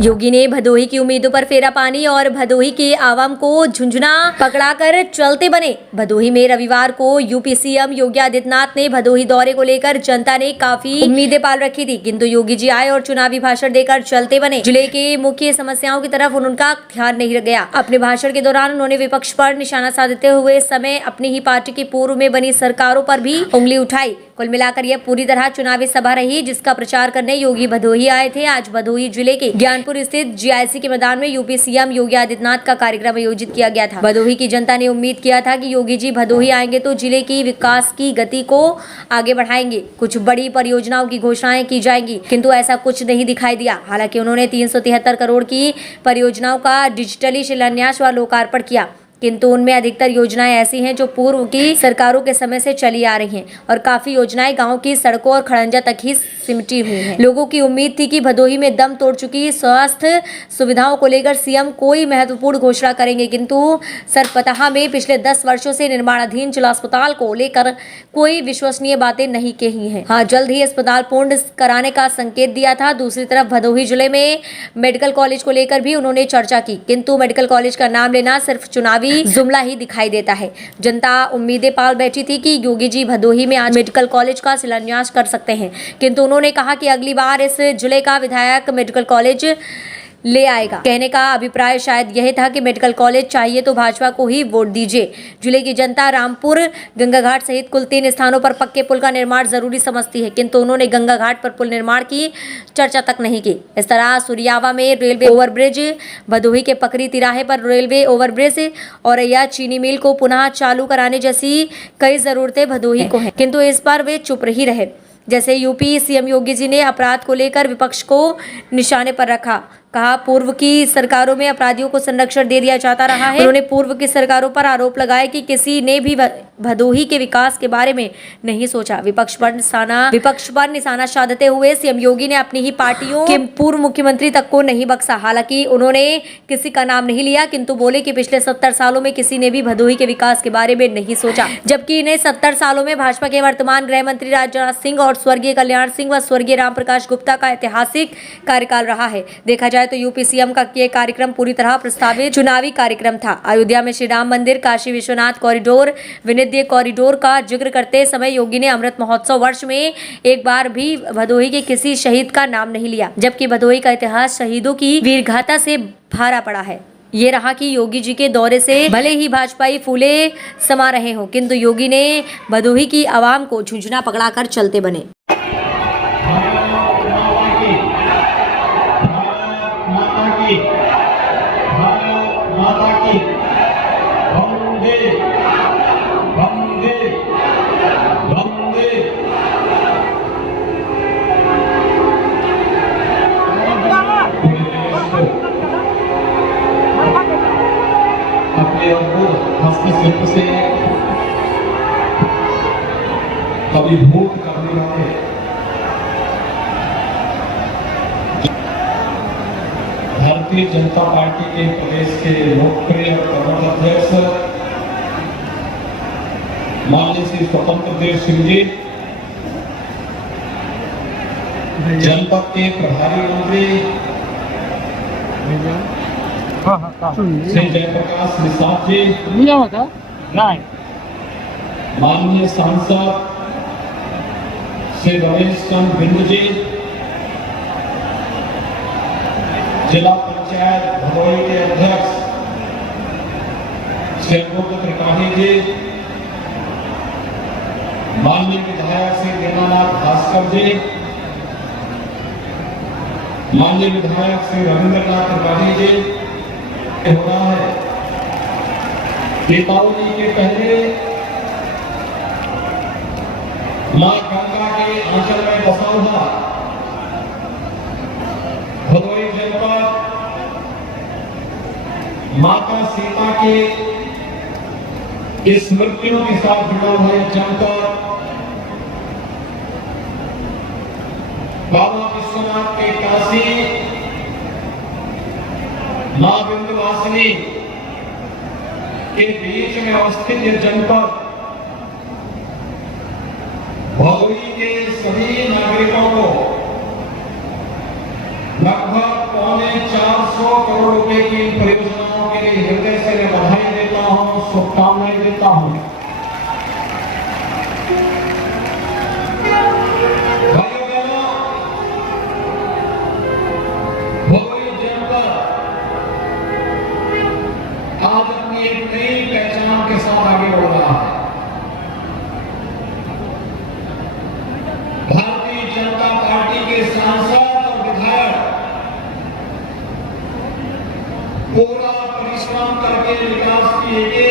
योगी ने भदोही की उम्मीदों पर फेरा पानी और भदोही के आवाम को झुंझुना पकड़ाकर चलते बने। भदोही में रविवार को यूपी सीएम योगी आदित्यनाथ ने भदोही दौरे को लेकर जनता ने काफी उम्मीदें पाल रखी थी, किंतु योगी जी आए और चुनावी भाषण देकर चलते बने। जिले के मुख्य समस्याओं की तरफ उनका ध्यान नहीं गया। अपने भाषण के दौरान उन्होंने विपक्ष पर निशाना साधते हुए समय अपनी ही पार्टी की पूर्व में बनी सरकारों पर भी उंगली उठाई। कुल मिलाकर यह पूरी तरह चुनावी सभा रही, जिसका प्रचार करने योगी भदोही आए थे। आज भदोही जिले के ज्ञानपुर स्थित जीआईसी के मैदान में यूपी सीएम योगी आदित्यनाथ का कार्यक्रम आयोजित किया गया था। भदोही की जनता ने उम्मीद किया था कि योगी जी भदोही आएंगे तो जिले की विकास की गति को आगे बढ़ाएंगे, कुछ बड़ी परियोजनाओं की घोषणाएं की जाएंगी, किंतु ऐसा कुछ नहीं दिखाई दिया। हालांकि उन्होंने 373 करोड़ की परियोजनाओं का डिजिटली शिलान्यास व लोकार्पण किया, किंतु उनमें अधिकतर योजनाएं ऐसी हैं जो पूर्व की सरकारों के समय से चली आ रही हैं और काफी योजनाएं गांव की सड़कों और खड़ंजा तक ही सिमटी हुई हैं। लोगों की उम्मीद थी कि भदोही में दम तोड़ चुकी स्वास्थ्य सुविधाओं को लेकर सीएम कोई महत्वपूर्ण घोषणा करेंगे, किंतु सरपतहा में पिछले 10 वर्षों से निर्माणाधीन जिला अस्पताल को लेकर कोई विश्वसनीय बातें नहीं कही हैं। हाँ, जल्द ही अस्पताल पूर्ण कराने का संकेत दिया था। दूसरी तरफ भदोही जिले में मेडिकल कॉलेज को लेकर भी उन्होंने चर्चा की, किंतु मेडिकल कॉलेज का नाम लेना सिर्फ चुनावी जुमला ही दिखाई देता है। जनता उम्मीदें पाल बैठी थी कि योगी जी भदोही में आज मेडिकल कॉलेज का शिलान्यास कर सकते हैं, किंतु उन्होंने कहा कि अगली बार इस जिले का विधायक मेडिकल कॉलेज ले आएगा। कहने का अभिप्राय शायद यह था कि मेडिकल कॉलेज चाहिए तो भाजपा को ही वोट दीजिए। जिले की जनता रामपुर गंगा घाट सहित कुल 3 स्थानों पर पक्के पुल का निर्माण जरूरी समझती है, किंतु उन्होंने गंगा घाट पर पुल निर्माण की चर्चा तक नहीं की। इस तरह सुरियावा में रेलवे ओवरब्रिज, भदोही के पकरी तिराहे पर रेलवे ओवरब्रिज और या चीनी मिल को पुनः चालू कराने जैसी कई जरूरतें भदोही को हैं, किंतु इस पर वे चुप ही रहे। जैसे यूपी सीएम योगी जी ने अपराध को लेकर विपक्ष को निशाने पर रखा, कहा पूर्व की सरकारों में अपराधियों को संरक्षण दे दिया जाता रहा है। उन्होंने पूर्व की सरकारों पर आरोप लगाया कि किसी ने भी भदोही के विकास के बारे में नहीं सोचा। विपक्ष पर निशाना साधते हुए सीएम योगी ने अपनी ही पार्टियों के पूर्व मुख्यमंत्री तक को नहीं बख्शा। हालांकि उन्होंने किसी का नाम नहीं लिया, किंतु बोले कि पिछले 70 सालों में किसी ने भी भदोही के विकास के बारे में नहीं सोचा, जबकि इन्हें 70 सालों में भाजपा के वर्तमान गृह मंत्री राजनाथ सिंह और स्वर्गीय कल्याण सिंह व स्वर्गीय राम प्रकाश गुप्ता का ऐतिहासिक कार्यकाल रहा है। देखा जाए तो यूपी सीएम का ये कार्यक्रम पूरी तरह प्रस्तावित चुनावी कार्यक्रम था। अयोध्या में श्री राम मंदिर, काशी विश्वनाथ कॉरिडोर, विनिध्य कॉरिडोर का जिक्र करते समय योगी ने अमृत महोत्सव वर्ष में एक बार भी भदोही के किसी शहीद का नाम नहीं लिया, जबकि भदोही का इतिहास शहीदों की वीरगाथा से भरा पड़ा है। ये रहा कि योगी जी के दौरे से भले ही भाजपाई फूले समा रहे हों, किंतु योगी ने भदोही की आवाम को झुंझुना पकड़ाकर चलते बने। अपने हस्तशिल्प से अभिभूत करने वाले भारतीय जनता पार्टी के प्रदेश के लोकप्रिय प्रमुख अध्यक्ष माननीय श्री स्वतंत्र देव सिंह जी, जनपद के प्रभारी मंत्री श्री जयप्रकाश निषाद जी, माननीय सांसद श्री रमेश चंद्र बिंद जी, जिला पंचायत भदोही के अध्यक्ष श्री अनूप त्रिपाठी जी, माननीय विधायक श्री दीनानाथ भास्कर जी, माननीय विधायक श्री रविंद्रनाथ त्रिपाठी जी। हो रहा है दीपावली के पहले मां गंगा के आंचल में बसा हुआ भदोही जनपद माता सीता के स्मृतियों के साथ जुड़ा हुआ जनपद, बाबा विश्वनाथ के काशी मां विंध्यवासिनी के बीच में अवस्थित यह जनपद भदोही के सभी नागरिकों को लगभग 4.25 की इन परियोजनाओं के लिए हृदय से मैं बधाई देता हूँ, शुभकामनाएं देता हूँ। भाइयों बहनों, भदोही जनपद आज अपनी एक नई पहचान के साथ आगे बढ़ रहा है। भारतीय जनता पार्टी के सांसद और विधायक पूरा परिश्रम करके विकास की एक